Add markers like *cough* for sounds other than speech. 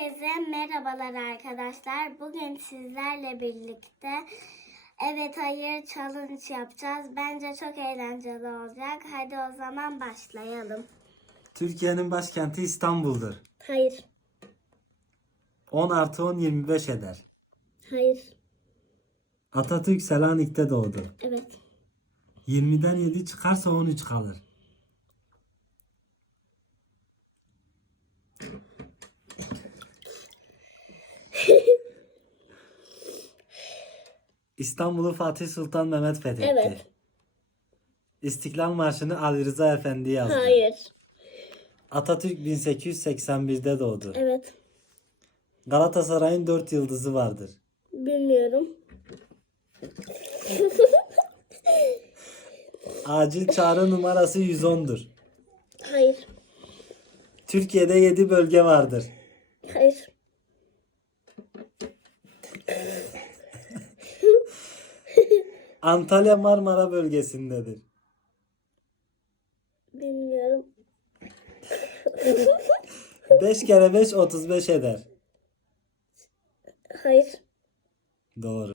Herkese merhabalar arkadaşlar. Bugün sizlerle birlikte evet hayır challenge yapacağız. Bence çok eğlenceli olacak. Hadi o zaman başlayalım. Türkiye'nin başkenti İstanbul'dur. Hayır. 10 artı 10 25 eder. Hayır. Atatürk Selanik'te doğdu. Evet. 20'den 7 çıkarsa 13 kalır. İstanbul'u Fatih Sultan Mehmet fethetti. Evet. İstiklal Marşı'nı Ali Rıza Efendi yazdı. Hayır. Atatürk 1881'de doğdu. Evet. Galatasaray'ın 4 yıldızı vardır. Bilmiyorum. *laughs* Acil çağrı numarası 110'dur. Hayır. Türkiye'de 7 bölge vardır. Hayır. Antalya Marmara bölgesindedir. Bilmiyorum. 5 kere 5 35 eder. Hayır. Doğru.